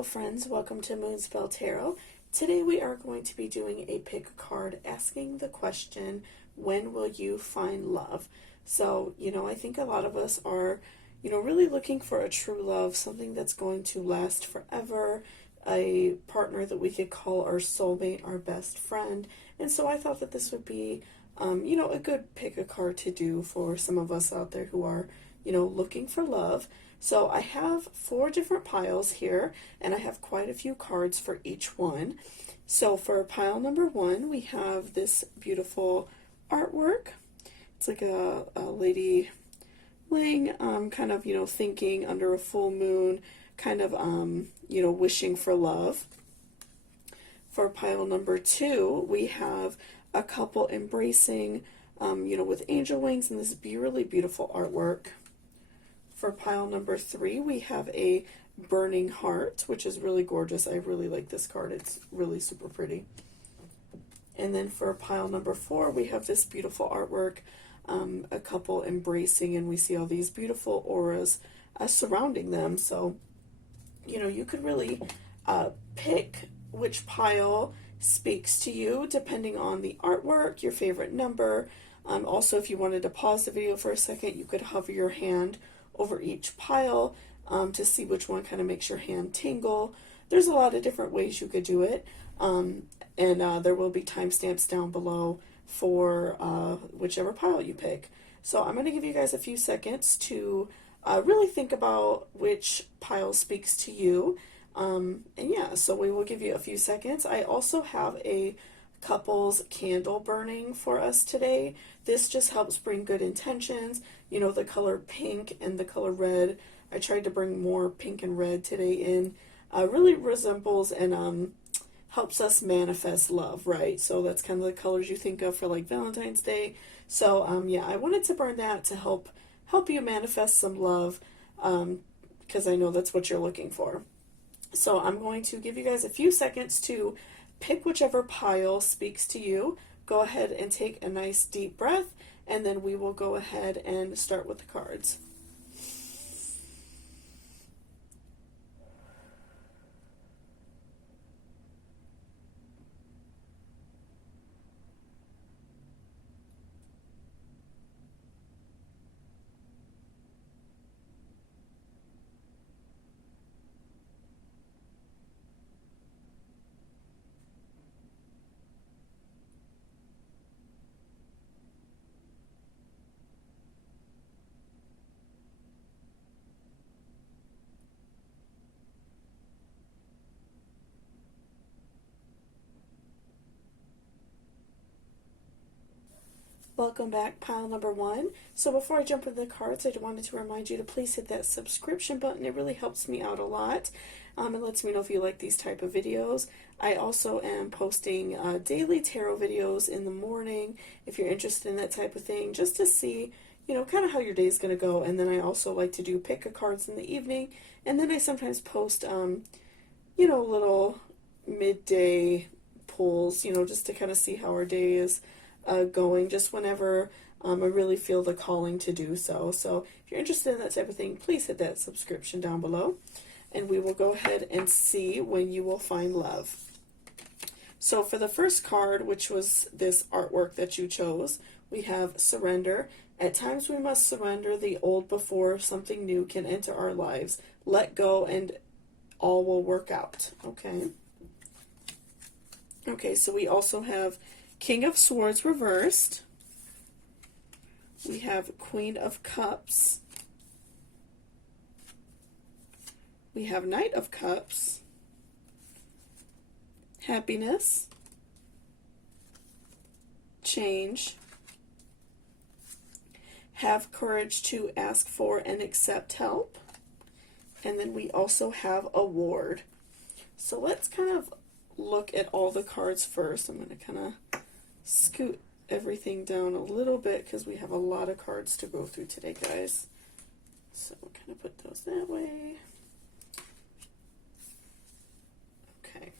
Hello friends, welcome to Moonspell Tarot. Today we are going to be doing a pick a card asking the question, when will you find love? So, I think a lot of us are, really looking for a true love, something that's going to last forever, a partner that we could call our soulmate, our best friend. And so I thought that this would be, a good pick a card to do for some of us out there who are, looking for love. So I have 4 different piles here, and I have quite a few cards for each one. So for pile number 1, we have this beautiful artwork. It's like a lady laying, kind of, thinking under a full moon, kind of, wishing for love. For pile number 2, we have a couple embracing, with angel wings, and this really beautiful artwork. For pile number 3, we have a burning heart, which is really gorgeous. I really like this card. It's really super pretty. And then for pile number 4, we have this beautiful artwork, a couple embracing, and we see all these beautiful auras surrounding them. So, you could really pick which pile speaks to you depending on the artwork, your favorite number. Also, if you wanted to pause the video for a second, you could hover your hand over each pile to see which one kind of makes your hand tingle. There's a lot of different ways you could do it, and there will be timestamps down below for whichever pile you pick. So I'm going to give you guys a few seconds to really think about which pile speaks to you, and yeah, so we will give you a few seconds. I also have a couples candle burning for us today. This just helps bring good intentions. The color pink and the color red, I tried to bring more pink and red today in, really resembles and helps us manifest love, right? So that's kind of the colors you think of for like Valentine's Day. So yeah, I wanted to burn that to help you manifest some love, because I know that's what you're looking for. So I'm going to give you guys a few seconds to pick whichever pile speaks to you. Go ahead and take a nice deep breath, and then we will go ahead and start with the cards. Welcome back, pile number 1. So before I jump into the cards, I wanted to remind you to please hit that subscription button. It really helps me out a lot. It lets me know if you like these type of videos. I also am posting daily tarot videos in the morning if you're interested in that type of thing, just to see, kind of how your day is going to go. And then I also like to do pick a cards in the evening. And then I sometimes post, little midday pulls, just to kind of see how our day is going, just whenever I really feel the calling to do so. So if you're interested in that type of thing, please hit that subscription down below, and we will go ahead and see when you will find love. So for the first card, which was this artwork that you chose, we have surrender. At times we must surrender the old before something new can enter our lives. Let go and all will work out. Okay, so we also have King of Swords reversed. We have Queen of Cups. We have Knight of Cups. Happiness. Change. Have courage to ask for and accept help. And then we also have Award. So let's kind of look at all the cards first. I'm going to kind of scoot everything down a little bit because we have a lot of cards to go through today, guys. So we'll kind of put those that way. Okay.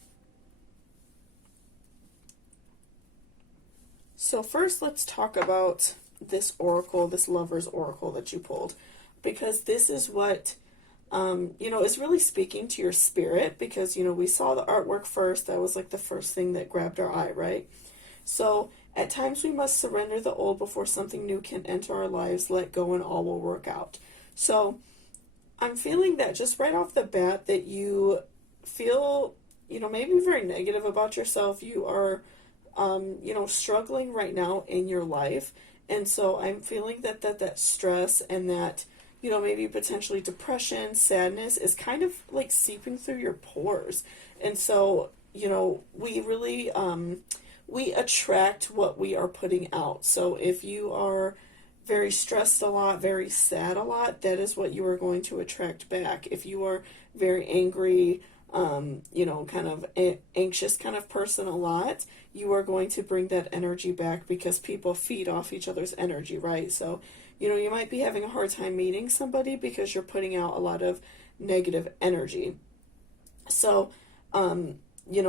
So first, let's talk about this oracle, this lover's oracle that you pulled, because this is what is really speaking to your spirit because, we saw the artwork first. That was like the first thing that grabbed our eye, right? So at times we must surrender the old before something new can enter our lives, let go, and all will work out. So I'm feeling that just right off the bat that you feel, maybe very negative about yourself. You are, struggling right now in your life. And so I'm feeling that stress and that, maybe potentially depression, sadness is kind of like seeping through your pores. And so, we really, we attract what we are putting out. So if you are very stressed a lot, very sad a lot, that is what you are going to attract back. If you are very angry, kind of anxious kind of person a lot, you are going to bring that energy back because people feed off each other's energy, right? So, you might be having a hard time meeting somebody because you're putting out a lot of negative energy. So,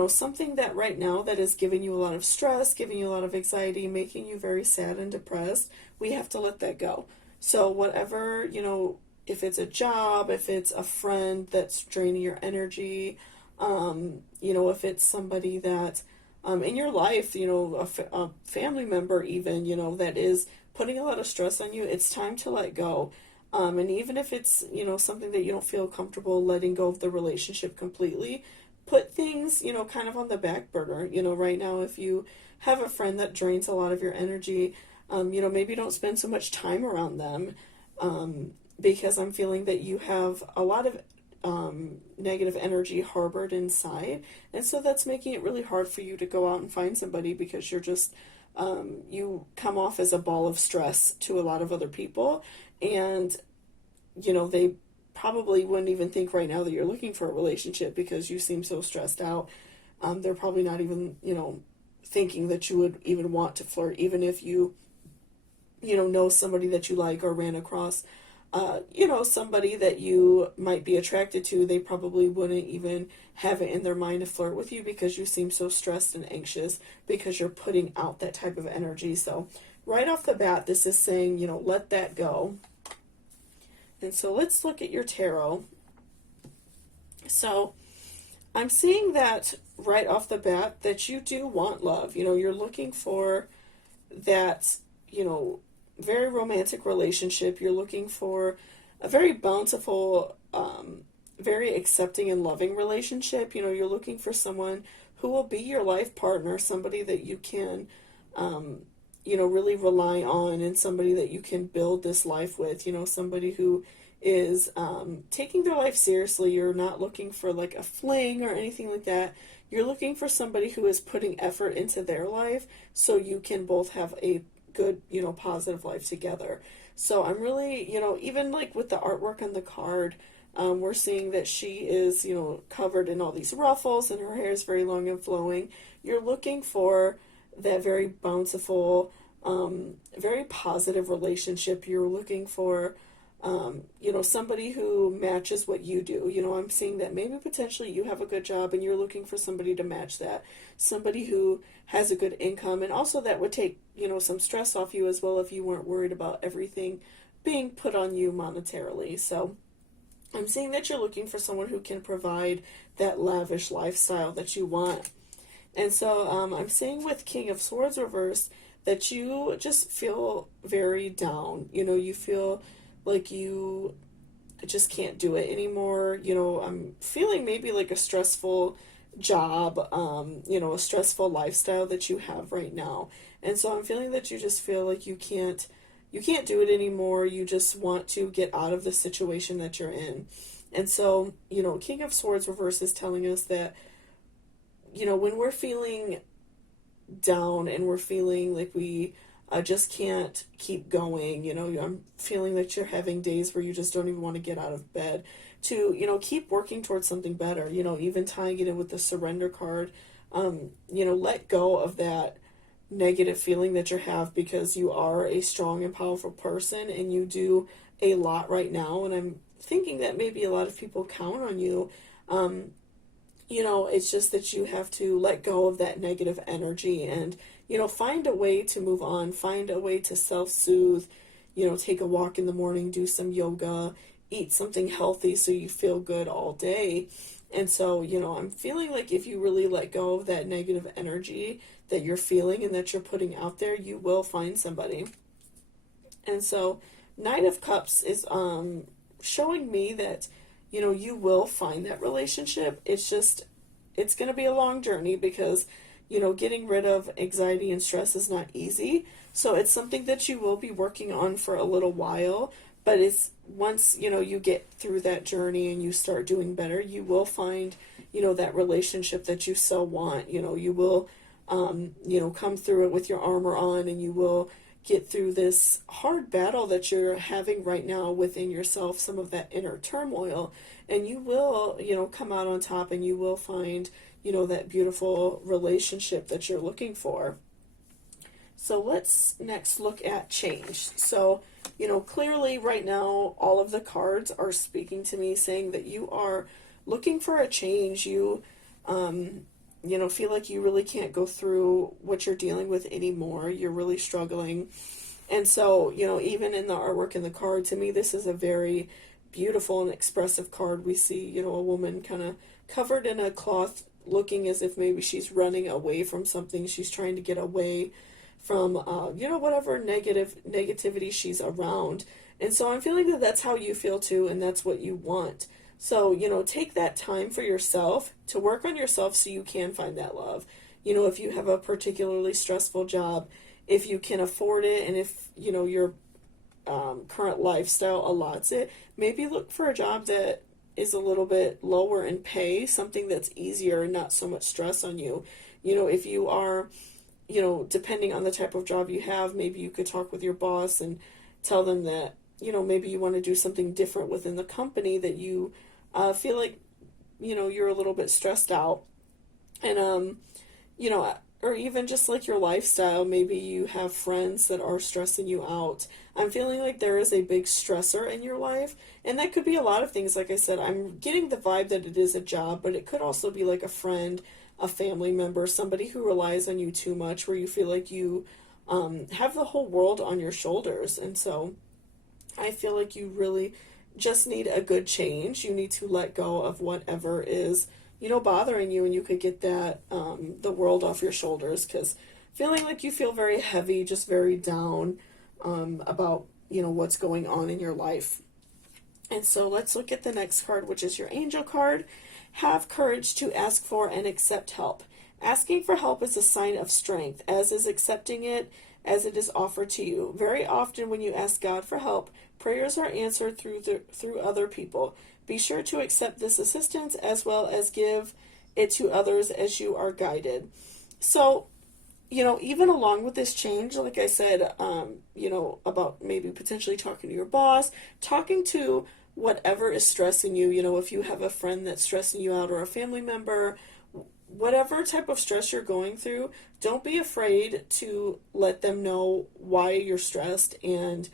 something that right now that is giving you a lot of stress, giving you a lot of anxiety, making you very sad and depressed, we have to let that go. So whatever, if it's a job, if it's a friend that's draining your energy, if it's somebody that in your life, a family member even, that is putting a lot of stress on you, it's time to let go. And even if it's, something that you don't feel comfortable letting go of the relationship completely, put things, kind of on the back burner. Right now, if you have a friend that drains a lot of your energy, maybe don't spend so much time around them, because I'm feeling that you have a lot of negative energy harbored inside. And so that's making it really hard for you to go out and find somebody because you're just, you come off as a ball of stress to a lot of other people. And, they probably wouldn't even think right now that you're looking for a relationship because you seem so stressed out. They're probably not even, thinking that you would even want to flirt, even if you, know somebody that you like or ran across, somebody that you might be attracted to. They probably wouldn't even have it in their mind to flirt with you because you seem so stressed and anxious because you're putting out that type of energy. So right off the bat, this is saying, let that go. And so let's look at your tarot. So I'm seeing that right off the bat that you do want love. You're looking for that, very romantic relationship. You're looking for a very bountiful, very accepting and loving relationship. You're looking for someone who will be your life partner, somebody that you can, really rely on, and somebody that you can build this life with, somebody who is taking their life seriously. You're not looking for like a fling or anything like that. You're looking for somebody who is putting effort into their life so you can both have a good, positive life together. So I'm really, even like with the artwork on the card, we're seeing that she is, covered in all these ruffles and her hair is very long and flowing. You're looking for that very bountiful, very positive relationship. You're looking for, somebody who matches what you do. I'm seeing that maybe potentially you have a good job and you're looking for somebody to match that. Somebody who has a good income, and also that would take, some stress off you as well if you weren't worried about everything being put on you monetarily. So I'm seeing that you're looking for someone who can provide that lavish lifestyle that you want. And so I'm seeing with King of Swords reversed that you just feel very down. You feel like you just can't do it anymore. I'm feeling maybe like a stressful job, a stressful lifestyle that you have right now. And so I'm feeling that you just feel like you can't do it anymore. You just want to get out of the situation that you're in. And so, King of Swords reverse is telling us that, when we're feeling down and we're feeling like we just can't keep going, I'm feeling that you're having days where you just don't even want to get out of bed, to, keep working towards something better, even tying it in with the surrender card, let go of that negative feeling that you have because you are a strong and powerful person and you do a lot right now. And I'm thinking that maybe a lot of people count on you. It's just that you have to let go of that negative energy and, find a way to move on, find a way to self-soothe, take a walk in the morning, do some yoga, eat something healthy so you feel good all day. And so, I'm feeling like if you really let go of that negative energy that you're feeling and that you're putting out there, you will find somebody. And so, Knight of Cups is showing me that, you will find that relationship. It's going to be a long journey because, getting rid of anxiety and stress is not easy. So it's something that you will be working on for a little while. But it's once, you get through that journey and you start doing better, you will find, that relationship that you so want. You will, come through it with your armor on, and you will get through this hard battle that you're having right now within yourself, some of that inner turmoil, and you will, come out on top, and you will find, that beautiful relationship that you're looking for. So let's next look at change. So, clearly right now, all of the cards are speaking to me saying that you are looking for a change. You, feel like you really can't go through what you're dealing with anymore. You're really struggling. And so, even in the artwork in the card, to me, this is a very beautiful and expressive card. We see, a woman kind of covered in a cloth looking as if maybe she's running away from something. She's trying to get away from, whatever negativity she's around. And so I'm feeling that that's how you feel too, and that's what you want. So, take that time for yourself to work on yourself so you can find that love. If you have a particularly stressful job, if you can afford it, and if, your current lifestyle allots it, maybe look for a job that is a little bit lower in pay, something that's easier and not so much stress on you. If you are, depending on the type of job you have, maybe you could talk with your boss and tell them that, maybe you want to do something different within the company, that you feel like, you're a little bit stressed out. And, or even just like your lifestyle, maybe you have friends that are stressing you out. I'm feeling like there is a big stressor in your life, and that could be a lot of things. Like I said, I'm getting the vibe that it is a job, but it could also be like a friend, a family member, somebody who relies on you too much, where you feel like you have the whole world on your shoulders. And so I feel like you really just need a good change. You need to let go of whatever is, bothering you, and you could get that, the world off your shoulders, because feeling like you feel very heavy, just very down about, what's going on in your life. And so let's look at the next card, which is your angel card. Have courage to ask for and accept help. Asking for help is a sign of strength, as is accepting it as it is offered to you. Very often when you ask God for help, prayers are answered through other people. Be sure to accept this assistance as well as give it to others as you are guided. So, even along with this change, like I said, about maybe potentially talking to your boss, talking to whatever is stressing you, if you have a friend that's stressing you out, or a family member, whatever type of stress you're going through, don't be afraid to let them know why you're stressed and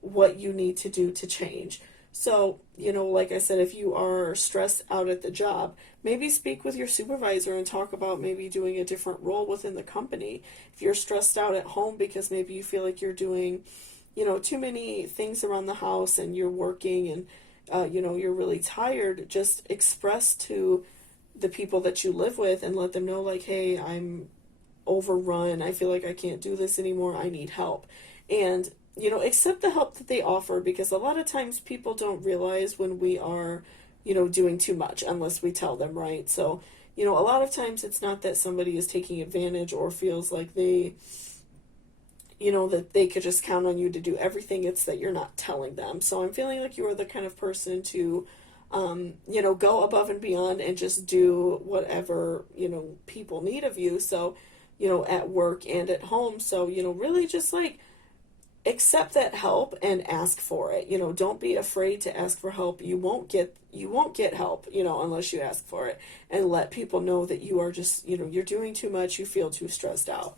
what you need to do to change. So, like I said, if you are stressed out at the job, maybe speak with your supervisor and talk about maybe doing a different role within the company. If you're stressed out at home because maybe you feel like you're doing, too many things around the house, and you're working, and, you're really tired, just express to the people that you live with and let them know, like, hey, I'm overrun. I feel like I can't do this anymore. I need help. And accept the help that they offer, because a lot of times people don't realize when we are, doing too much unless we tell them, right? So, a lot of times it's not that somebody is taking advantage or feels like they, that they could just count on you to do everything. It's that you're not telling them. So I'm feeling like you are the kind of person to, go above and beyond and just do whatever, people need of you. So, at work and at home. So, really just like, accept that help and ask for it. Don't be afraid to ask for help. You won't get help, unless you ask for it. And let people know that you are just, you're doing too much, you feel too stressed out.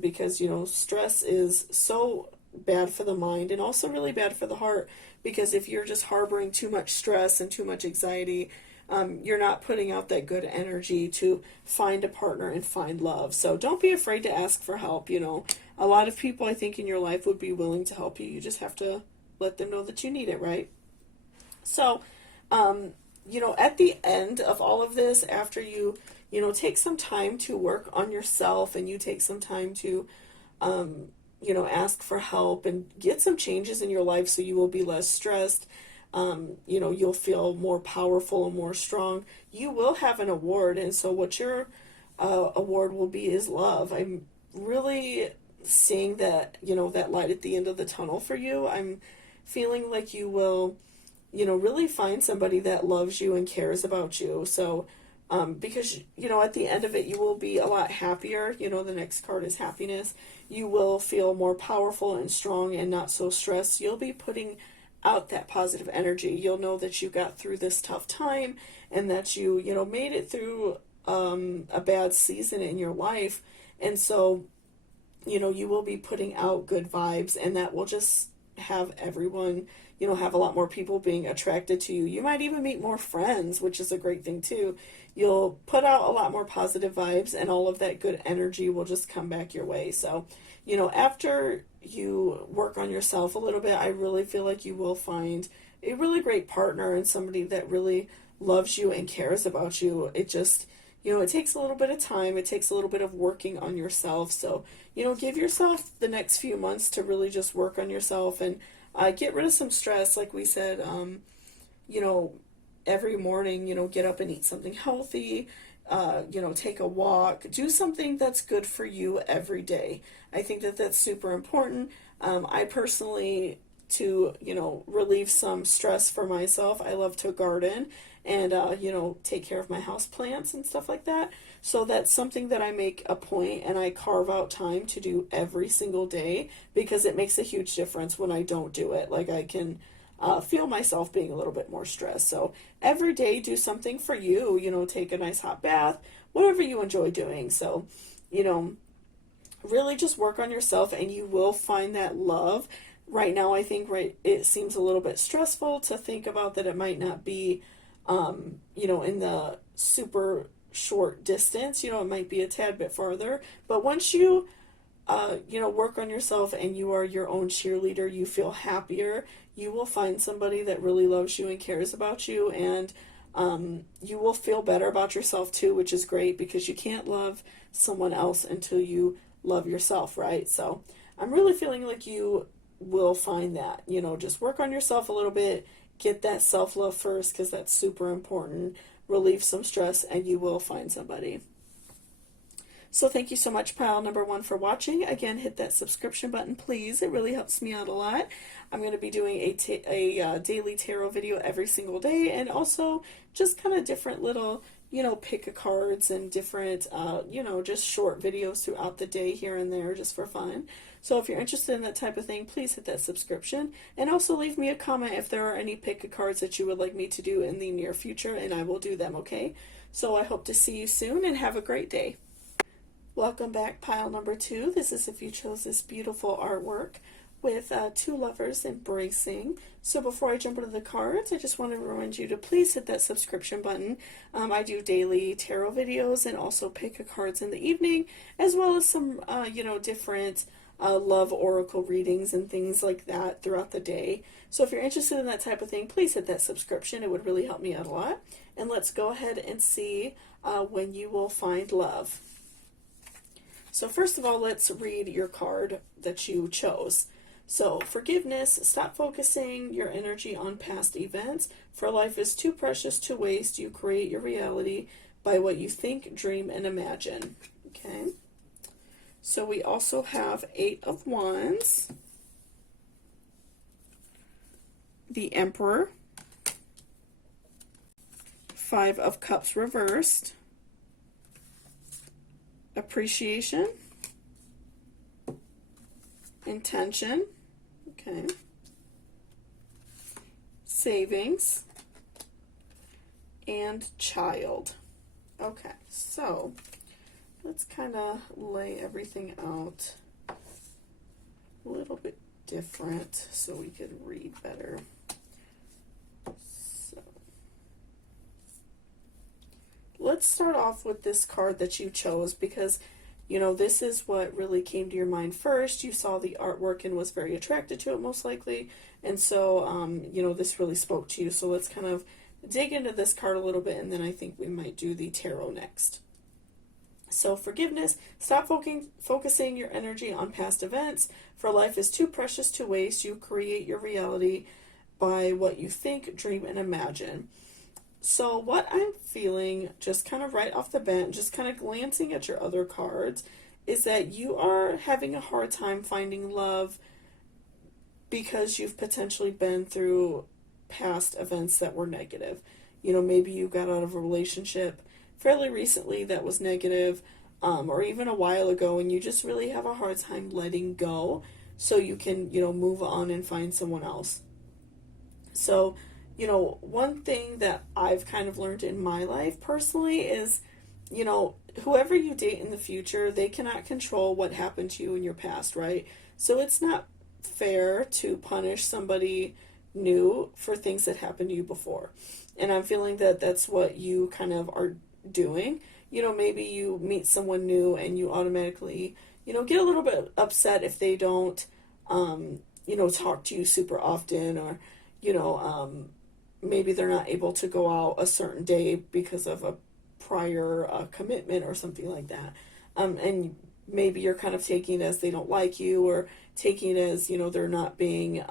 Because, stress is so bad for the mind, and also really bad for the heart, because if you're just harboring too much stress and too much anxiety, you're not putting out that good energy to find a partner and find love. So don't be afraid to ask for help. A lot of people, I think, in your life would be willing to help you. You just have to let them know that you need it, right? So, at the end of all of this, after take some time to work on yourself and you take some time to, ask for help and get some changes in your life so you will be less stressed, you'll feel more powerful and more strong. You will have an award, and so what your award will be is love. I'm really seeing that, that light at the end of the tunnel for you. I'm feeling like you will, really find somebody that loves you and cares about you. So, because, at the end of it, you will be a lot happier. The next card is happiness. You will feel more powerful and strong and not so stressed. You'll be putting out that positive energy. You'll know that you got through this tough time and that you, made it through a bad season in your life. And so, you will be putting out good vibes, and that will just have everyone, have a lot more people being attracted to you. You might even meet more friends, which is a great thing too. You'll put out a lot more positive vibes, and all of that good energy will just come back your way. So, after you work on yourself a little bit, I really feel like you will find a really great partner and somebody that really loves you and cares about you. It just, it takes a little bit of time. It takes a little bit of working on yourself. So, give yourself the next few months to really just work on yourself and get rid of some stress. Like we said, every morning, get up and eat something healthy, take a walk, do something that's good for you every day. I think that that's super important. I personally, to, relieve some stress for myself, I love to garden and, take care of my house plants and stuff like that. So that's something that I make a point and I carve out time to do every single day, because it makes a huge difference when I don't do it. Like, I can feel myself being a little bit more stressed. So every day, do something for you, take a nice hot bath, whatever you enjoy doing. So, really just work on yourself and you will find that love. Right now, I think, it seems a little bit stressful to think about that it might not be, in the super short distance, it might be a tad bit farther. But once you, work on yourself and you are your own cheerleader, you feel happier, you will find somebody that really loves you and cares about you, and you will feel better about yourself too, which is great because you can't love someone else until you love yourself, right? So I'm really feeling like you will find that, just work on yourself a little bit, get that self-love first because that's super important, relieve some stress, and you will find somebody. So thank you so much, pile number 1, for watching. Again, hit that subscription button, please. It really helps me out a lot. I'm going to be doing a daily tarot video every single day, and also just kind of different little, pick a cards and different, just short videos throughout the day here and there just for fun. So if you're interested in that type of thing, please hit that subscription. And also leave me a comment if there are any pick a cards that you would like me to do in the near future, and I will do them, okay? So I hope to see you soon, and have a great day. Welcome back, pile number 2. This is if you chose this beautiful artwork with two lovers embracing. So before I jump into the cards, I just want to remind you to please hit that subscription button. I do daily tarot videos and also pick a cards in the evening, as well as some, different love oracle readings and things like that throughout the day. So if you're interested in that type of thing, please hit that subscription. It would really help me out a lot. And let's go ahead and see when you will find love. So first of all, let's read your card that you chose. So, forgiveness, stop focusing your energy on past events, for life is too precious to waste. You create your reality by what you think, dream, and imagine. Okay. So we also have 8 of Wands, the Emperor, 5 of Cups reversed, appreciation, intention, okay, savings, and child. Okay, so let's kind of lay everything out a little bit different so we could read better. So let's start off with this card that you chose, because this is what really came to your mind first. You saw the artwork and was very attracted to it, most likely. And so, this really spoke to you. So let's kind of dig into this card a little bit, and then I think we might do the tarot next. So forgiveness, stop focusing your energy on past events, for life is too precious to waste. You create your reality by what you think, dream, and imagine. So what I'm feeling, just kind of right off the bat, just kind of glancing at your other cards, is that you are having a hard time finding love because you've potentially been through past events that were negative. Maybe you got out of a relationship fairly recently that was negative, or even a while ago, and you just really have a hard time letting go so you can, move on and find someone else. So, one thing that I've kind of learned in my life personally is, whoever you date in the future, they cannot control what happened to you in your past, right? So it's not fair to punish somebody new for things that happened to you before. And I'm feeling that that's what you kind of are doing. Maybe you meet someone new and you automatically, get a little bit upset if they don't, talk to you super often, or, maybe they're not able to go out a certain day because of a prior commitment or something like that. And maybe you're kind of taking it as they don't like you, or taking it as, they're not being,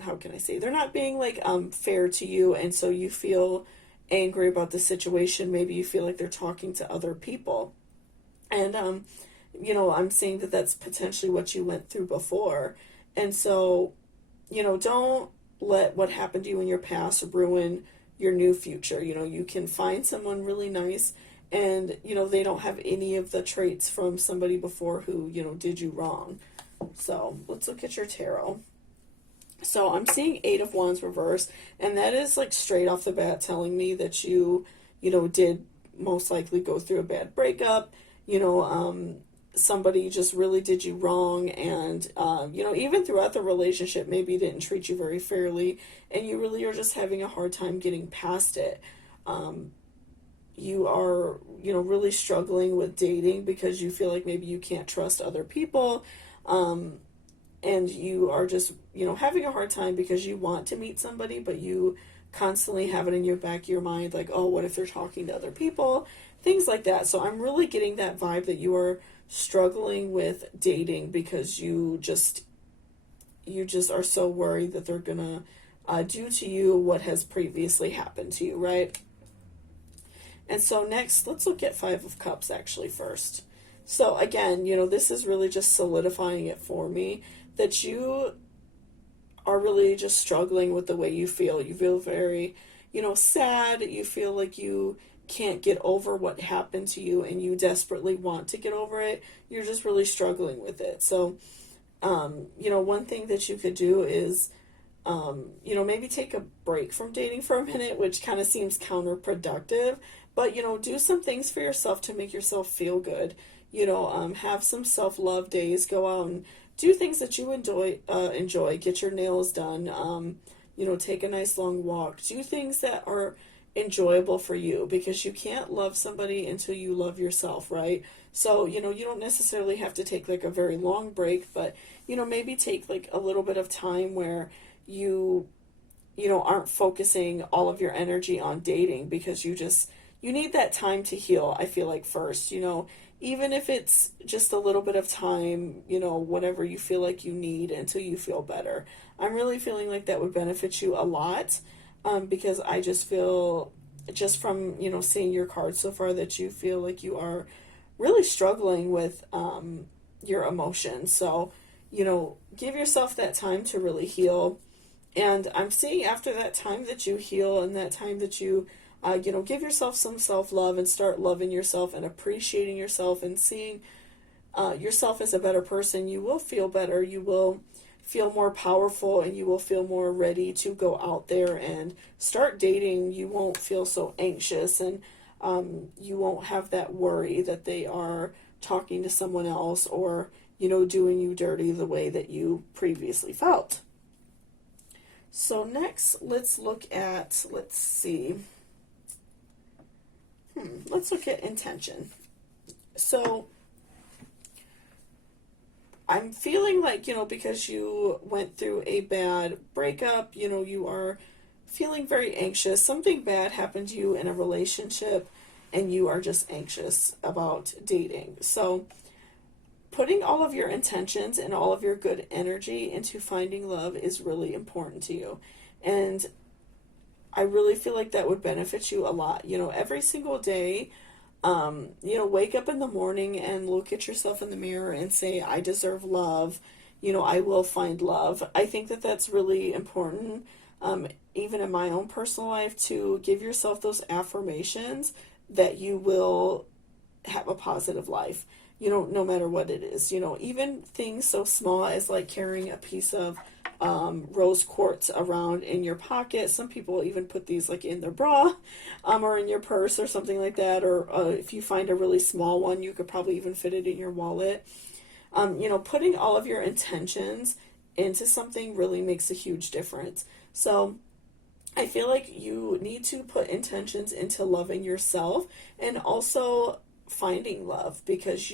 how can I say, they're not being like fair to you, and so you feel angry about the situation. Maybe you feel like they're talking to other people, and I'm saying that that's potentially what you went through before. And so, don't let what happened to you in your past ruin your new future. You can find someone really nice, and they don't have any of the traits from somebody before who did you wrong. So let's look at your tarot. So I'm seeing 8 of Wands reverse, and that is like straight off the bat telling me that you did most likely go through a bad breakup. Somebody just really did you wrong, and even throughout the relationship, maybe didn't treat you very fairly, and you really are just having a hard time getting past it. You are really struggling with dating because you feel like maybe you can't trust other people. And you are just, having a hard time because you want to meet somebody, but you constantly have it in your back of your mind, like, oh, what if they're talking to other people? Things like that. So I'm really getting that vibe that you are struggling with dating because you just are so worried that they're gonna do to you what has previously happened to you, right? And so next, let's look at 5 of Cups actually first. So again, this is really just solidifying it for me that you are really just struggling with the way you feel. You feel very, sad. You feel like you can't get over what happened to you, and you desperately want to get over it. You're just really struggling with it. So, one thing that you could do is, maybe take a break from dating for a minute, which kind of seems counterproductive, but, do some things for yourself to make yourself feel good. Have some self-love days, go out and do things that you enjoy, get your nails done, take a nice long walk, do things that are enjoyable for you, because you can't love somebody until you love yourself, right? So, you don't necessarily have to take like a very long break, but, maybe take like a little bit of time where you aren't focusing all of your energy on dating, because you need that time to heal, I feel like, first, even if it's just a little bit of time, whatever you feel like you need until you feel better. I'm really feeling like that would benefit you a lot, because I just feel, just from, seeing your cards so far, that you feel like you are really struggling with your emotions. So, give yourself that time to really heal. And I'm seeing after that time that you heal, and that time that you give yourself some self-love and start loving yourself and appreciating yourself and seeing yourself as a better person, you will feel better, you will feel more powerful, and you will feel more ready to go out there and start dating. You won't feel so anxious, and you won't have that worry that they are talking to someone else, or, doing you dirty the way that you previously felt. So next, let's see. Let's look at intention. So I'm feeling like, because you went through a bad breakup, you are feeling very anxious. Something bad happened to you in a relationship and you are just anxious about dating. So putting all of your intentions and all of your good energy into finding love is really important to you. And I really feel like that would benefit you a lot. Every single day, wake up in the morning and look at yourself in the mirror and say, I deserve love. I will find love. I think that that's really important, even in my own personal life, to give yourself those affirmations that you will have a positive life, no matter what it is. Even things so small as like carrying a piece of rose quartz around in your pocket. Some people even put these like in their bra or in your purse or something like that. Or if you find a really small one, you could probably even fit it in your wallet. Putting all of your intentions into something really makes a huge difference. So I feel like you need to put intentions into loving yourself and also finding love, because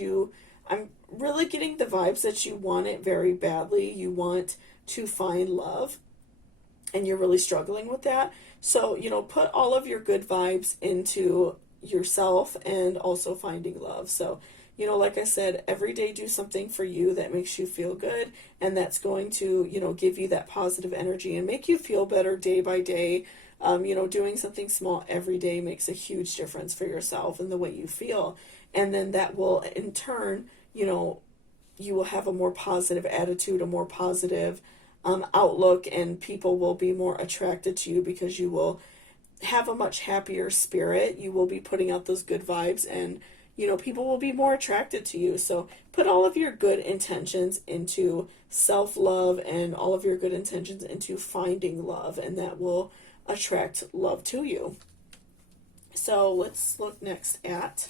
I'm really getting the vibes that you want it very badly. You want to find love and you're really struggling with that. So, put all of your good vibes into yourself and also finding love. So, like I said, every day do something for you that makes you feel good, and that's going to, give you that positive energy and make you feel better day by day. Doing something small every day makes a huge difference for yourself and the way you feel. And then that will, in turn, you will have a more positive attitude, a more positive outlook, and people will be more attracted to you because you will have a much happier spirit. You will be putting out those good vibes, and people will be more attracted to you. So put all of your good intentions into self-love and all of your good intentions into finding love, and that will attract love to you. So let's look next at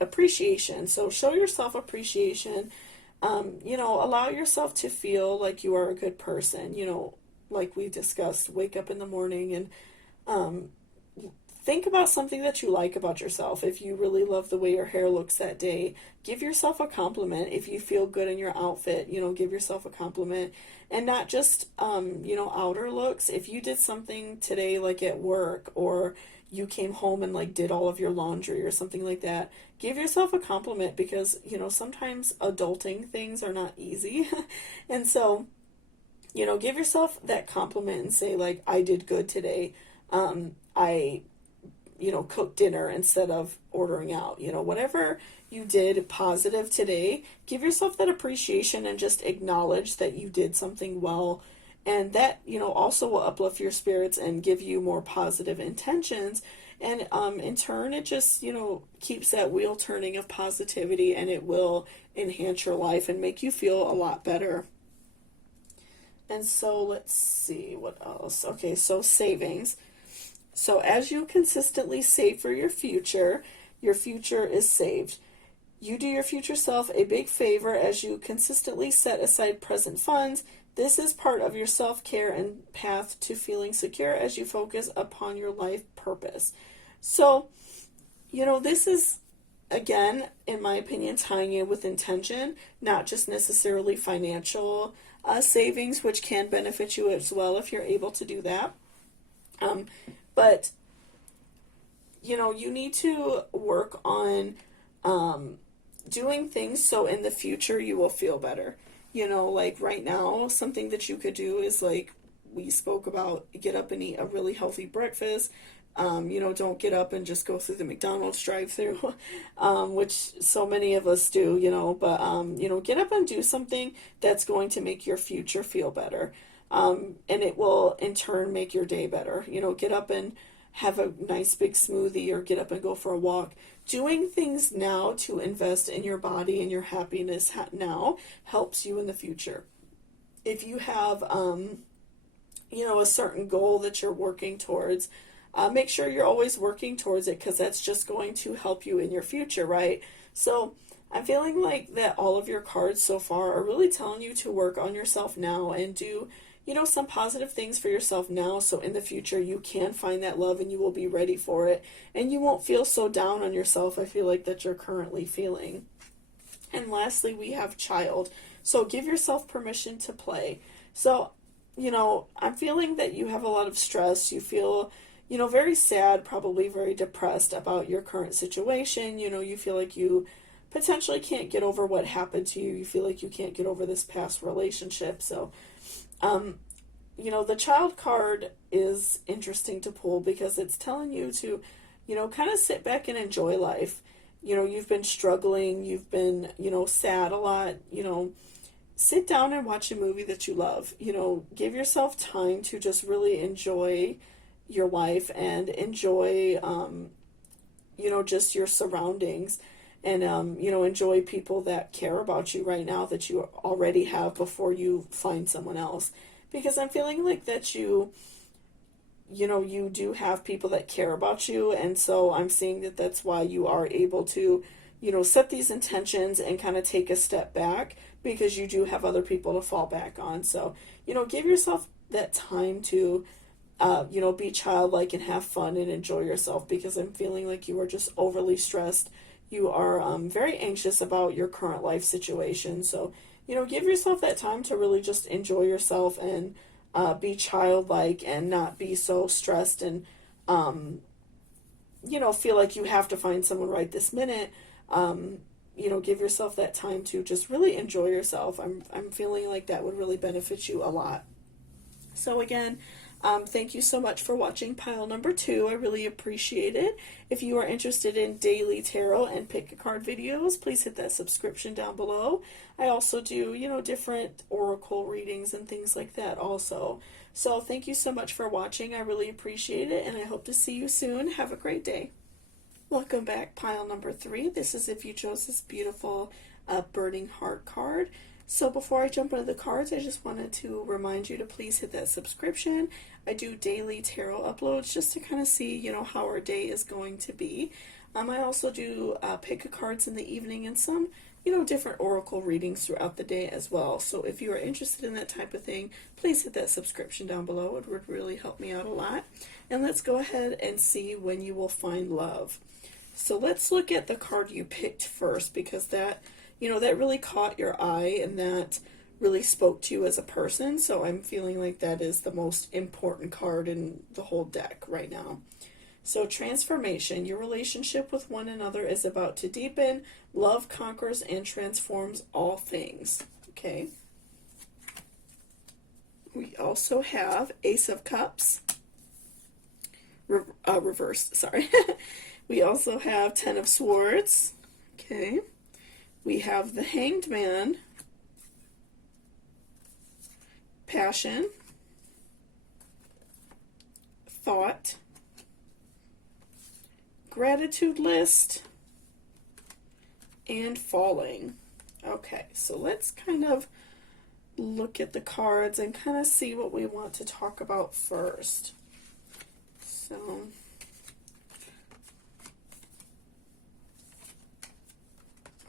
appreciation. So show yourself appreciation. Allow yourself to feel like you are a good person. Like we discussed, wake up in the morning and think about something that you like about yourself. If you really love the way your hair looks that day, give yourself a compliment. If you feel good in your outfit, give yourself a compliment. And not just, outer looks. If you did something today, like at work, or you came home and like did all of your laundry or something like that, give yourself a compliment, because, sometimes adulting things are not easy. And so, give yourself that compliment and say, like, I did good today. I cook dinner instead of ordering out. Whatever you did positive today, give yourself that appreciation and just acknowledge that you did something well. And that, also will uplift your spirits and give you more positive intentions. And in turn, it just, keeps that wheel turning of positivity, and it will enhance your life and make you feel a lot better. And so let's see what else. Okay, so savings. So as you consistently save for your future is saved. You do your future self a big favor as you consistently set aside present funds. This is part of your self-care and path to feeling secure as you focus upon your life purpose. So, this is, again, in my opinion, tying in with intention, not just necessarily financial savings, which can benefit you as well if you're able to do that. But, you need to work on doing things so in the future you will feel better. Like right now, something that you could do is, like we spoke about, get up and eat a really healthy breakfast. Don't get up and just go through the McDonald's drive-thru, which so many of us do, but, get up and do something that's going to make your future feel better. And it will in turn make your day better. Get up and have a nice big smoothie, or get up and go for a walk. Doing things now to invest in your body and your happiness now helps you in the future. If you have, a certain goal that you're working towards, make sure you're always working towards it, because that's just going to help you in your future, right? So I'm feeling like that all of your cards so far are really telling you to work on yourself now and do, some positive things for yourself now, so in the future you can find that love and you will be ready for it, and you won't feel so down on yourself, I feel like, that you're currently feeling. And lastly, we have child. So give yourself permission to play. So, I'm feeling that you have a lot of stress. You feel, very sad, probably very depressed about your current situation. You feel like you potentially can't get over what happened to you. You feel like you can't get over this past relationship. So, the child card is interesting to pull because it's telling you to, kind of sit back and enjoy life. You've been struggling, you've been, sad a lot, sit down and watch a movie that you love. Give yourself time to just really enjoy your life and enjoy, just your surroundings, and, enjoy people that care about you right now that you already have before you find someone else. Because I'm feeling like that you do have people that care about you, and so I'm seeing that that's why you are able to, set these intentions and kind of take a step back, because you do have other people to fall back on. So, give yourself that time to, be childlike and have fun and enjoy yourself, because I'm feeling like you are just overly stressed. You are very anxious about your current life situation. So, give yourself that time to really just enjoy yourself and be childlike and not be so stressed and, feel like you have to find someone right this minute. Give yourself that time to just really enjoy yourself. I'm feeling like that would really benefit you a lot. So again, thank you so much for watching pile number 2. I really appreciate it. If you are interested in daily tarot and pick a card videos, please hit that subscription down below. I also do, different oracle readings and things like that also. So thank you so much for watching. I really appreciate it, and I hope to see you soon. Have a great day. Welcome back, pile number 3. This is if you chose this beautiful Burning Heart card. So before I jump into the cards, I just wanted to remind you to please hit that subscription. I do daily tarot uploads just to kind of see, how our day is going to be. I also do pick a cards in the evening and some, different oracle readings throughout the day as well. So if you are interested in that type of thing, please hit that subscription down below. It would really help me out a lot. And let's go ahead and see when you will find love. So let's look at the card you picked first, because that really caught your eye and that really spoke to you as a person. So I'm feeling like that is the most important card in the whole deck right now. So transformation. Your relationship with one another is about to deepen. Love conquers and transforms all things. Okay. We also have Ace of Cups. Reversed, sorry. We also have Ten of Swords. Okay. We have the Hanged Man, Passion, Thought, Gratitude List, and Falling. Okay, so let's kind of look at the cards and kind of see what we want to talk about first. So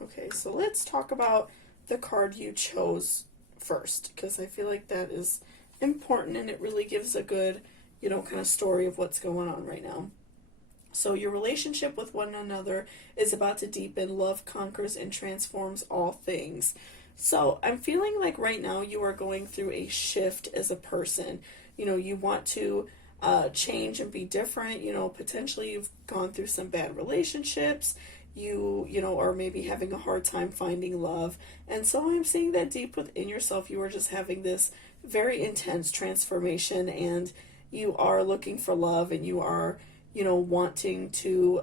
okay, so let's talk about the card you chose first, because I feel like that is important and it really gives a good, kind of story of what's going on right now. So your relationship with one another is about to deepen. Love conquers and transforms all things. So I'm feeling like right now you are going through a shift as a person. You want to change and be different. Potentially you've gone through some bad relationships. You are maybe having a hard time finding love. And so I'm seeing that deep within yourself, you are just having this very intense transformation, and you are looking for love, and you are, wanting to,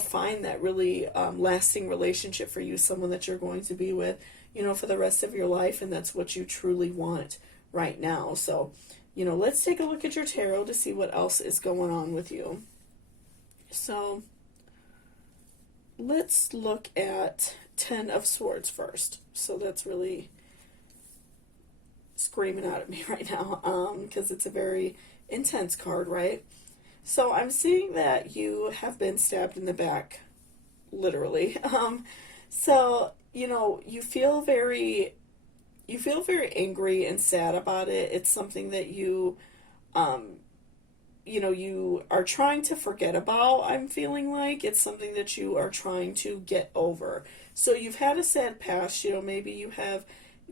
find that really lasting relationship for you, someone that you're going to be with, for the rest of your life, and that's what you truly want right now. So, let's take a look at your tarot to see what else is going on with you. So let's look at Ten of Swords first. So that's really screaming out at me right now, because it's a very intense card, right? So I'm seeing that you have been stabbed in the back, literally. So, you feel very, you feel very angry and sad about it. It's something that um, you are trying to forget about. I'm feeling like it's something that you are trying to get over. So you've had a sad past. Maybe you have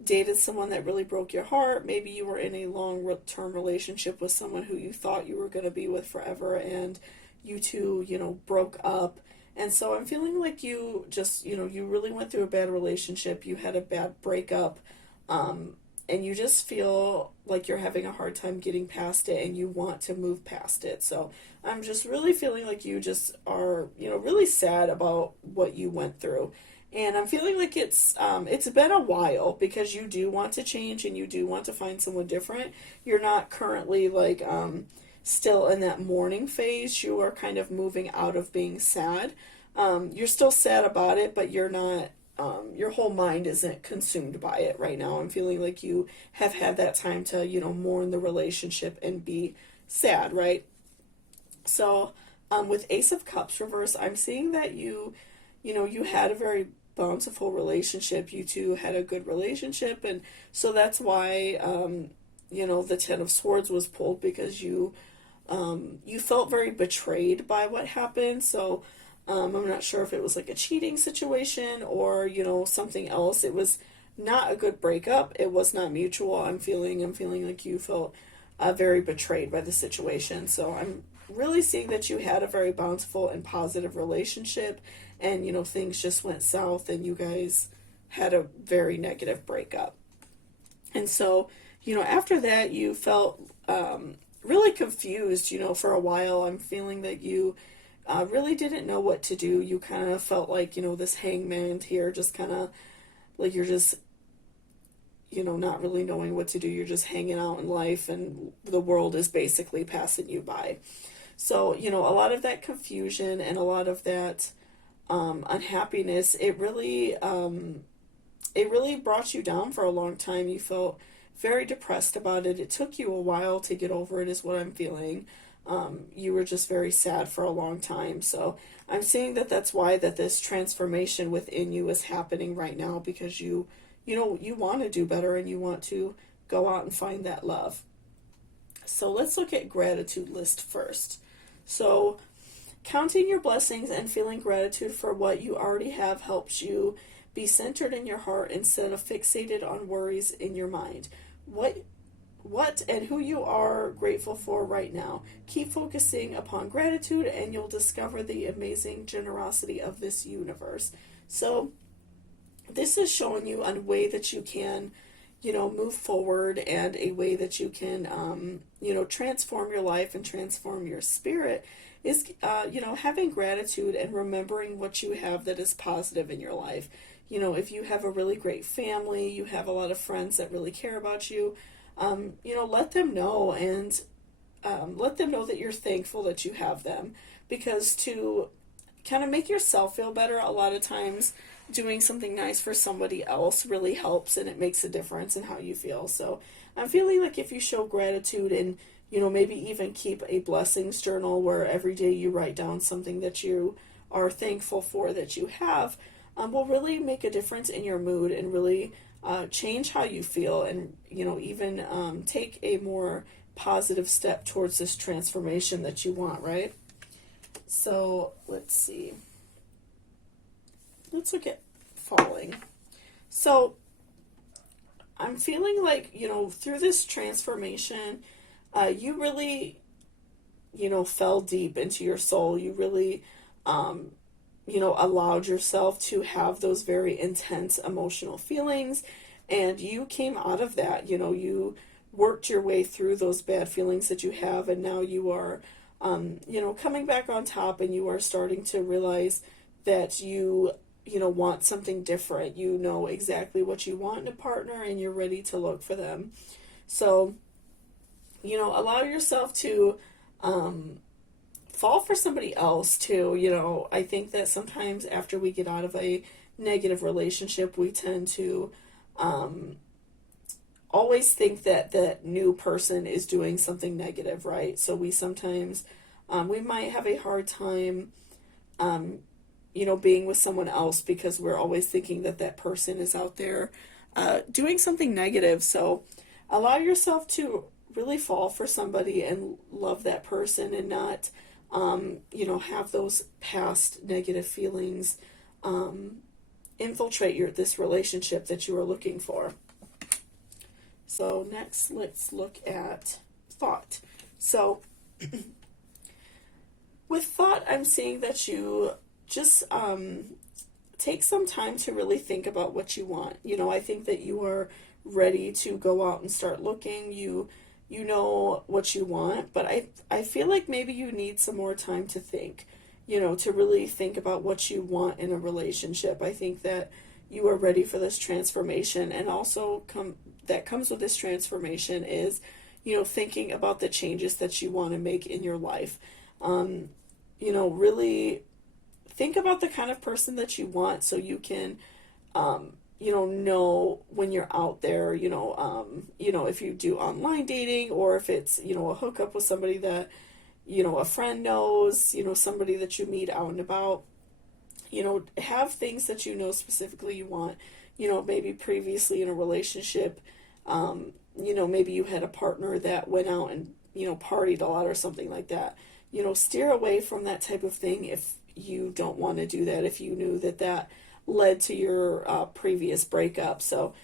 dated someone that really broke your heart. Maybe you were in a long-term relationship with someone who you thought you were going to be with forever, and you two, broke up. And so I'm feeling like you just, you really went through a bad relationship. You had a bad breakup. Um, and you just feel like you're having a hard time getting past it, and you want to move past it. So I'm just really feeling like you just are, really sad about what you went through. And I'm feeling like it's been a while, because you do want to change and you do want to find someone different. You're not currently like still in that mourning phase. You are kind of moving out of being sad. You're still sad about it, but you're not, your whole mind isn't consumed by it right now. I'm feeling like you have had that time to, mourn the relationship and be sad, right? So, with Ace of Cups reverse, I'm seeing that you had a very bountiful relationship. You two had a good relationship, and so that's why, the Ten of Swords was pulled, because you felt very betrayed by what happened. So, I'm not sure if it was like a cheating situation or, something else. It was not a good breakup. It was not mutual. I'm feeling like you felt very betrayed by the situation. So I'm really seeing that you had a very bountiful and positive relationship, and, things just went south and you guys had a very negative breakup. And so, after that, you felt really confused, for a while. I'm feeling that you really didn't know what to do. You kind of felt like, this hangman here, just kind of like you're just, not really knowing what to do. You're just hanging out in life, and the world is basically passing you by. So, a lot of that confusion and a lot of that unhappiness, it really brought you down for a long time. You felt very depressed about it. It took you a while to get over it, is what I'm feeling. You were just very sad for a long time. So I'm seeing that that's why that this transformation within you is happening right now, because you want to do better and you want to go out and find that love. So let's look at gratitude list first. So counting your blessings and feeling gratitude for what you already have helps you be centered in your heart instead of fixated on worries in your mind. What and who you are grateful for right now. Keep focusing upon gratitude and you'll discover the amazing generosity of this universe. So this is showing you a way that you can, move forward, and a way that you can, transform your life and transform your spirit is, having gratitude and remembering what you have that is positive in your life. If you have a really great family, you have a lot of friends that really care about you, let them know, and let them know that you're thankful that you have them, because to kind of make yourself feel better, a lot of times doing something nice for somebody else really helps, and it makes a difference in how you feel. So I'm feeling like if you show gratitude and, maybe even keep a blessings journal where every day you write down something that you are thankful for that you have, will really make a difference in your mood and really change how you feel, and even take a more positive step towards this transformation that you want, right? So let's see. Let's look at falling. So I'm feeling like, through this transformation, you really, fell deep into your soul. You really, allowed yourself to have those very intense emotional feelings, and you came out of that. You worked your way through those bad feelings that you have, and now you are, coming back on top, and you are starting to realize that you want something different. You know exactly what you want in a partner, and you're ready to look for them. So, allow yourself to, fall for somebody else too. I think that sometimes after we get out of a negative relationship, we tend to always think that that new person is doing something negative, right? So we sometimes, we might have a hard time, being with someone else, because we're always thinking that that person is out there, doing something negative. So allow yourself to really fall for somebody and love that person and not, have those past negative feelings infiltrate this relationship that you are looking for. So next, let's look at thought. So with thought, I'm seeing that you just take some time to really think about what you want. I think that you are ready to go out and start looking. You know what you want, but I feel like maybe you need some more time to think, to really think about what you want in a relationship. I think that you are ready for this transformation, and also that comes with this transformation is, thinking about the changes that you want to make in your life. Really think about the kind of person that you want so you can, know when you're out there, if you do online dating or if it's, a hookup with somebody that, a friend knows, somebody that you meet out and about, have things that specifically you want, maybe previously in a relationship, maybe you had a partner that went out and, partied a lot or something like that. Steer away from that type of thing if you don't want to do that, if you knew that led to your previous breakup. So,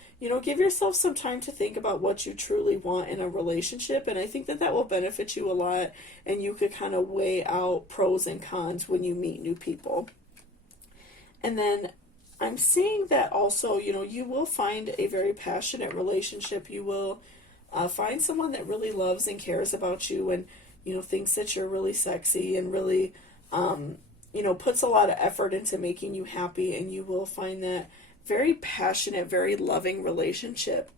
give yourself some time to think about what you truly want in a relationship, and I think that will benefit you a lot, and you could kind of weigh out pros and cons when you meet new people. And then I'm seeing that also, you will find a very passionate relationship. You will find someone that really loves and cares about you and, thinks that you're really sexy and really, puts a lot of effort into making you happy, and you will find that very passionate, very loving relationship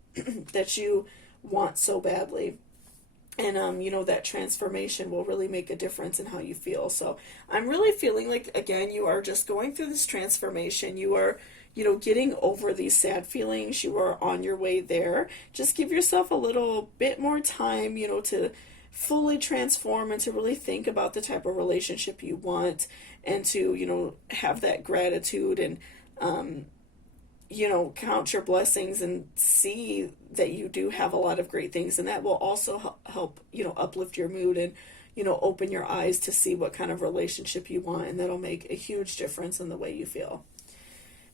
that you want so badly. And, that transformation will really make a difference in how you feel. So I'm really feeling like, again, you are just going through this transformation. You are, getting over these sad feelings. You are on your way there. Just give yourself a little bit more time, to fully transform and to really think about the type of relationship you want and to, have that gratitude and, count your blessings and see that you do have a lot of great things. And that will also help, uplift your mood and, open your eyes to see what kind of relationship you want. And that'll make a huge difference in the way you feel.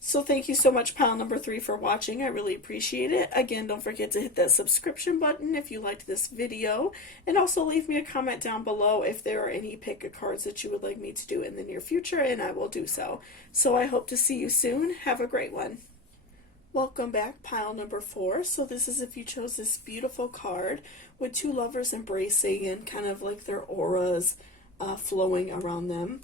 So thank you so much, pile number 3, for watching. I really appreciate it. Again, don't forget to hit that subscription button if you liked this video. And also leave me a comment down below if there are any pick-a-cards that you would like me to do in the near future, and I will do so. So I hope to see you soon. Have a great one. Welcome back, pile number 4. So this is if you chose this beautiful card with two lovers embracing and kind of like their auras flowing around them.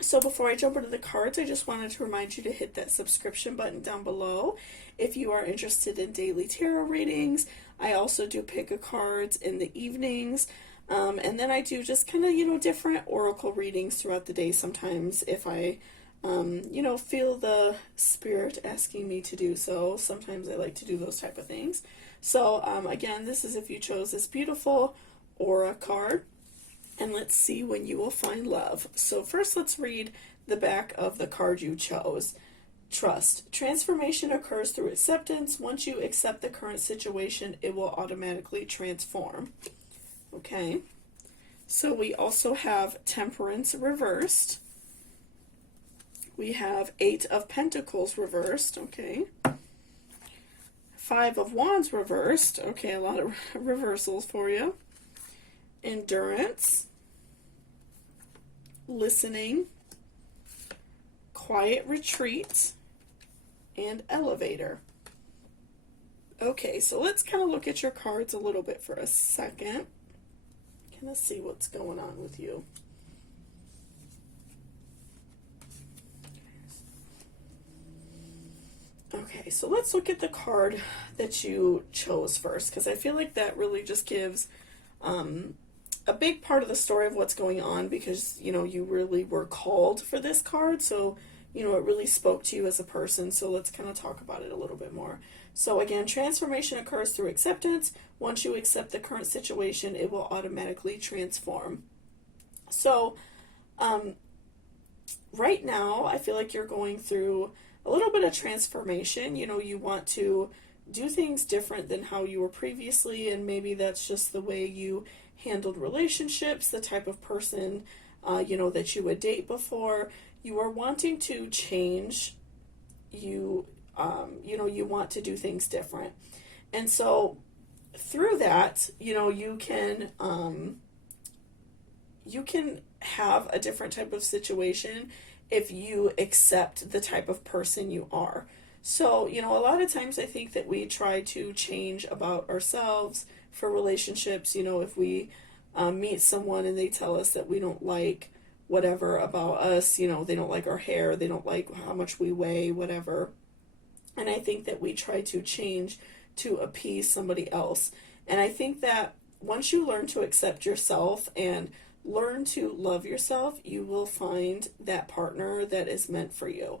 So before I jump into the cards, I just wanted to remind you to hit that subscription button down below if you are interested in daily tarot readings. I also do pick-a-cards in the evenings. And then I do just kind of, different oracle readings throughout the day sometimes if I feel the spirit asking me to do so. Sometimes I like to do those type of things. So, again, this is if you chose this beautiful aura card. And let's see when you will find love. So first, let's read the back of the card you chose. Trust. Transformation occurs through acceptance. Once you accept the current situation, it will automatically transform. Okay. So we also have Temperance reversed. We have 8 of Pentacles reversed, okay. 5 of Wands reversed, okay, a lot of reversals for you. Endurance, Listening, Quiet Retreat, and Elevator. Okay, so let's kind of look at your cards a little bit for a second. Kind of see what's going on with you. Okay, so let's look at the card that you chose first, because I feel like that really just gives a big part of the story of what's going on, because, you really were called for this card, so, it really spoke to you as a person, so let's kind of talk about it a little bit more. So again, transformation occurs through acceptance. Once you accept the current situation, it will automatically transform. So, right now, I feel like you're going through a little bit of transformation. You want to do things different than how you were previously, and maybe that's just the way you handled relationships, the type of person, that you would date before. You are wanting to change. You want to do things different. And so through that, you can have a different type of situation if you accept the type of person you are. So, a lot of times I think that we try to change about ourselves for relationships. If we meet someone and they tell us that we don't like whatever about us, they don't like our hair, they don't like how much we weigh, whatever. And I think that we try to change to appease somebody else. And I think that once you learn to accept yourself and learn to love yourself, you will find that partner that is meant for you.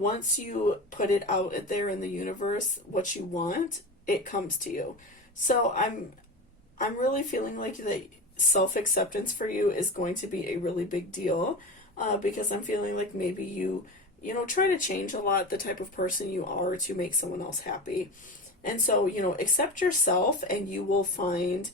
Once you put it out there in the universe, what you want, it comes to you. So I'm really feeling like that self-acceptance for you is going to be a really big deal, because I'm feeling like maybe you try to change a lot the type of person you are to make someone else happy. And so, accept yourself, and you will find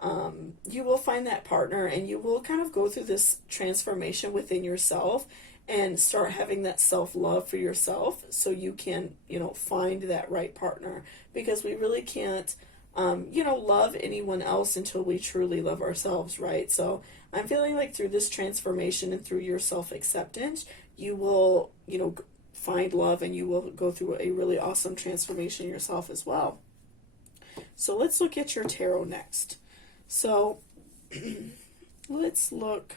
that partner, and you will kind of go through this transformation within yourself and start having that self-love for yourself, so you can, find that right partner, because we really can't, love anyone else until we truly love ourselves, right? So I'm feeling like through this transformation and through your self-acceptance, you will, find love, and you will go through a really awesome transformation yourself as well. So let's look at your tarot next. So let's look.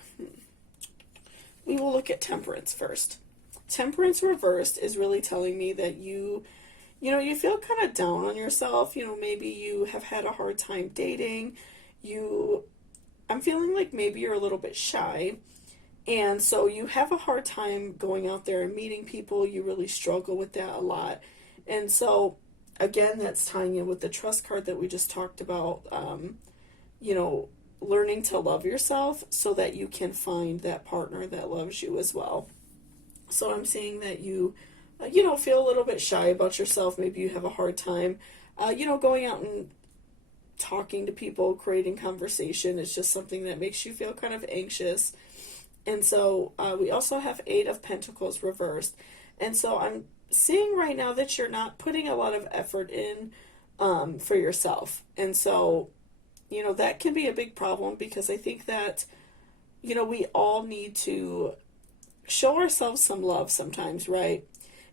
We will look at Temperance first. Temperance reversed is really telling me that you feel kind of down on yourself. Maybe you have had a hard time dating. I'm feeling like maybe you're a little bit shy. And so you have a hard time going out there and meeting people. You really struggle with that a lot. And so, again, that's tying in with the trust card that we just talked about. Learning to love yourself so that you can find that partner that loves you as well. So I'm seeing that you, feel a little bit shy about yourself. Maybe you have a hard time, going out and talking to people, creating conversation. It's just something that makes you feel kind of anxious. And so we also have 8 of Pentacles reversed. And so I'm seeing right now that you're not putting a lot of effort in for yourself. And so, that can be a big problem, because I think that, we all need to show ourselves some love sometimes, right?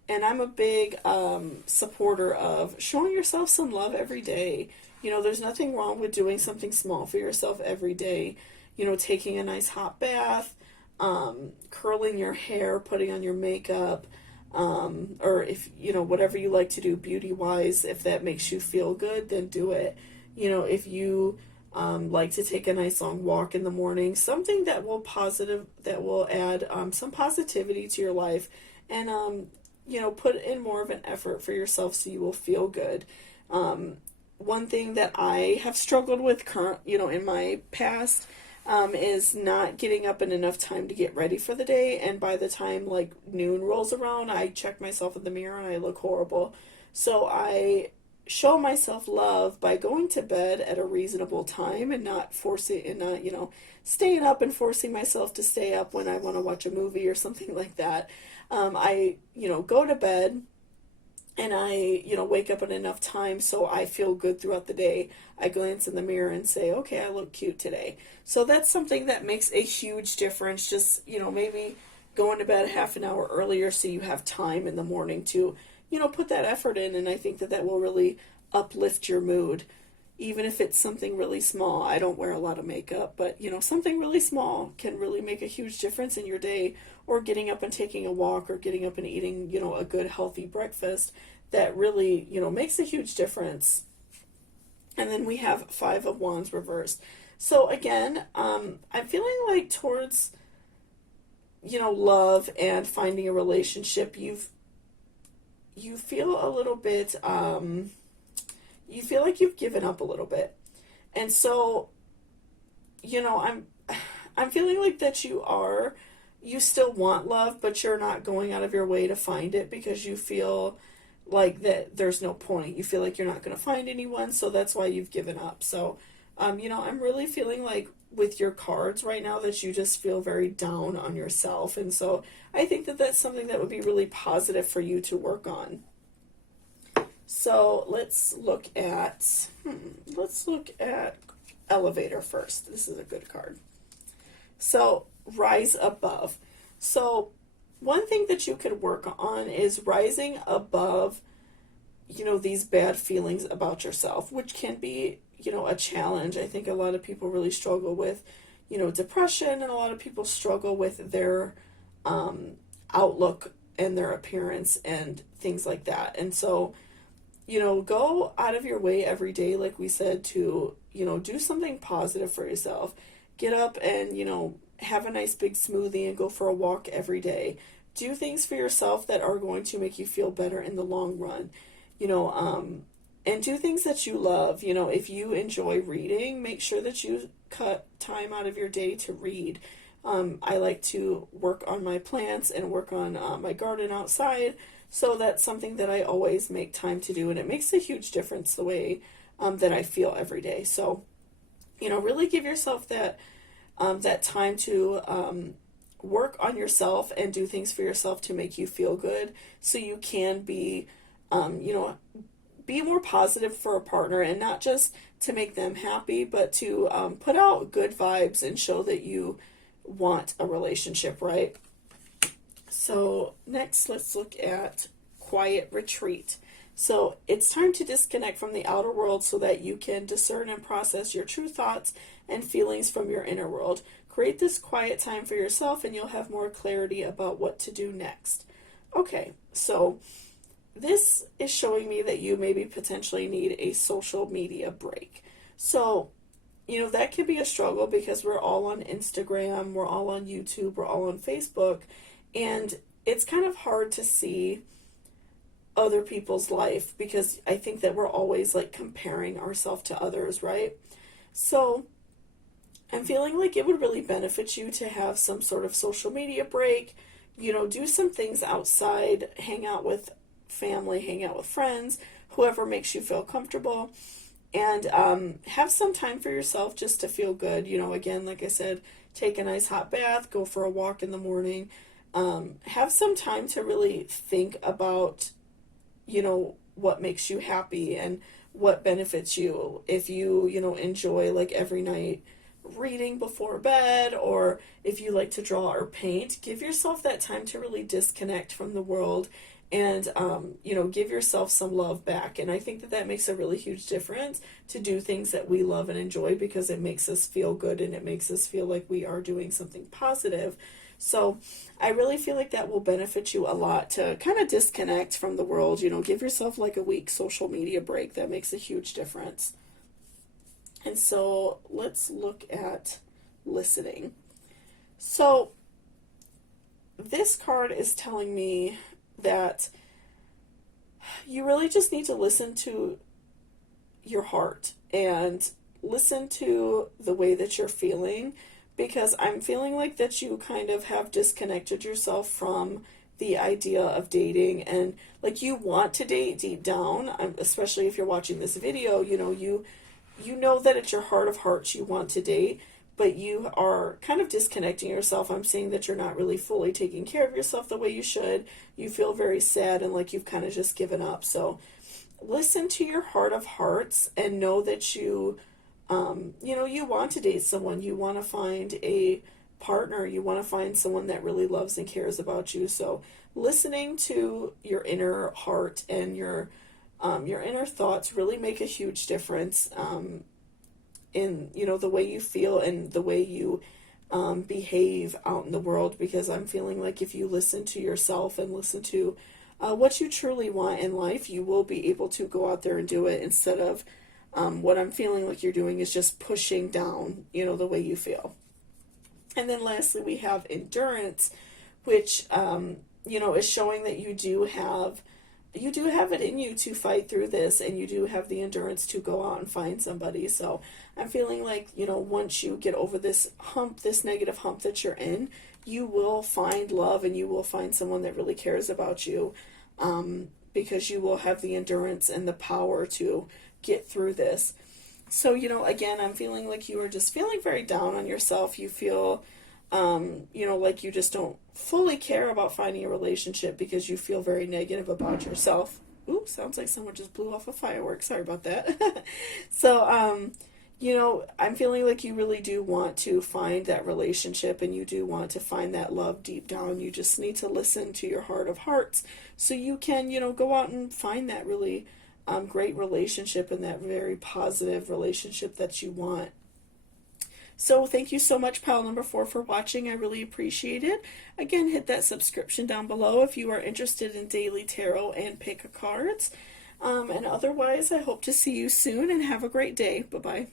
And I'm a big supporter of showing yourself some love every day. There's nothing wrong with doing something small for yourself every day. Taking a nice hot bath, curling your hair, putting on your makeup, or if, whatever you like to do beauty-wise, if that makes you feel good, then do it. If you like to take a nice long walk in the morning, something that will add some positivity to your life, and, put in more of an effort for yourself so you will feel good. One thing that I have struggled with in my past, is not getting up in enough time to get ready for the day, and by the time like noon rolls around, I check myself in the mirror and I look horrible. So I show myself love by going to bed at a reasonable time, and not staying up and forcing myself to stay up when I want to watch a movie or something like that. I go to bed, and I, wake up at enough time so I feel good throughout the day. I glance in the mirror and say, okay, I look cute today. So that's something that makes a huge difference. Just, maybe going to bed half an hour earlier so you have time in the morning to, put that effort in. And I think that will really uplift your mood. Even if it's something really small. I don't wear a lot of makeup, but, something really small can really make a huge difference in your day. Or getting up and taking a walk, or getting up and eating, a good healthy breakfast, that really, makes a huge difference. And then we have 5 of Wands reversed. So again, I'm feeling like towards, love and finding a relationship, you feel a little bit, you feel like you've given up a little bit. And so, I'm feeling like that you still want love, but you're not going out of your way to find it, because you feel like that there's no point. You feel like you're not going to find anyone, so that's why you've given up. So, I'm really feeling like with your cards right now that you just feel very down on yourself. And so I think that that's something that would be really positive for you to work on. So let's look at elevator first. This is a good card. So rise above. So one thing that you could work on is rising above, these bad feelings about yourself, which can be, a challenge. I think a lot of people really struggle with, depression, and a lot of people struggle with their outlook and their appearance and things like that. And so, go out of your way every day, like we said, to, do something positive for yourself. Get up and, have a nice big smoothie and go for a walk every day. Do things for yourself that are going to make you feel better in the long run. And do things that you love. If you enjoy reading, make sure that you cut time out of your day to read. I like to work on my plants and work on my garden outside. So that's something that I always make time to do, and it makes a huge difference the way that I feel every day. So, really give yourself that time to work on yourself and do things for yourself to make you feel good, so you can be, be more positive for a partner, and not just to make them happy, but to put out good vibes and show that you want a relationship, right? So next, let's look at quiet retreat. So it's time to disconnect from the outer world so that you can discern and process your true thoughts and feelings from your inner world. Create this quiet time for yourself and you'll have more clarity about what to do next. Okay, so this is showing me that you maybe potentially need a social media break. So, that can be a struggle because we're all on Instagram, we're all on YouTube, we're all on Facebook, and it's kind of hard to see other people's life because I think that we're always like comparing ourselves to others, right? So I'm feeling like it would really benefit you to have some sort of social media break, do some things outside, hang out with family, hang out with friends, whoever makes you feel comfortable, and have some time for yourself just to feel good. Again, like I said, take a nice hot bath, go for a walk in the morning, have some time to really think about, what makes you happy and what benefits you. If you, enjoy like every night reading before bed, or if you like to draw or paint, give yourself that time to really disconnect from the world and, give yourself some love back. And I think that that makes a really huge difference to do things that we love and enjoy, because it makes us feel good and it makes us feel like we are doing something positive. So I really feel like that will benefit you a lot to kind of disconnect from the world, give yourself like a week social media break. That makes a huge difference. And so let's look at listening. So this card is telling me that you really just need to listen to your heart and listen to the way that you're feeling, because I'm feeling like that you kind of have disconnected yourself from the idea of dating, and like you want to date deep down, especially if you're watching this video, you know that at your heart of hearts you want to date, but you are kind of disconnecting yourself. I'm seeing that you're not really fully taking care of yourself the way you should. You feel very sad and like you've kind of just given up. So listen to your heart of hearts and know that you want to date someone. You want to find a partner. You want to find someone that really loves and cares about you. So listening to your inner heart and your inner thoughts really make a huge difference in the way you feel and the way you behave out in the world, because I'm feeling like if you listen to yourself and listen to what you truly want in life, you will be able to go out there and do it, instead of what I'm feeling like you're doing is just pushing down the way you feel. And then lastly, we have endurance, which is showing that you do have it in you to fight through this, and you do have the endurance to go out and find somebody. So I'm feeling like, once you get over this hump, this negative hump that you're in, you will find love and you will find someone that really cares about you. because you will have the endurance and the power to get through this. So, again, I'm feeling like you are just feeling very down on yourself. You feel, like you just don't fully care about finding a relationship because you feel very negative about yourself. Ooh, sounds like someone just blew off a firework. Sorry about that. So, I'm feeling like you really do want to find that relationship and you do want to find that love deep down. You just need to listen to your heart of hearts so you can, go out and find that really great relationship and that very positive relationship that you want. So thank you so much, pal number 4, for watching. I really appreciate it. Again, hit that subscription down below if you are interested in daily tarot and pick cards. And otherwise, I hope to see you soon and have a great day. Bye-bye.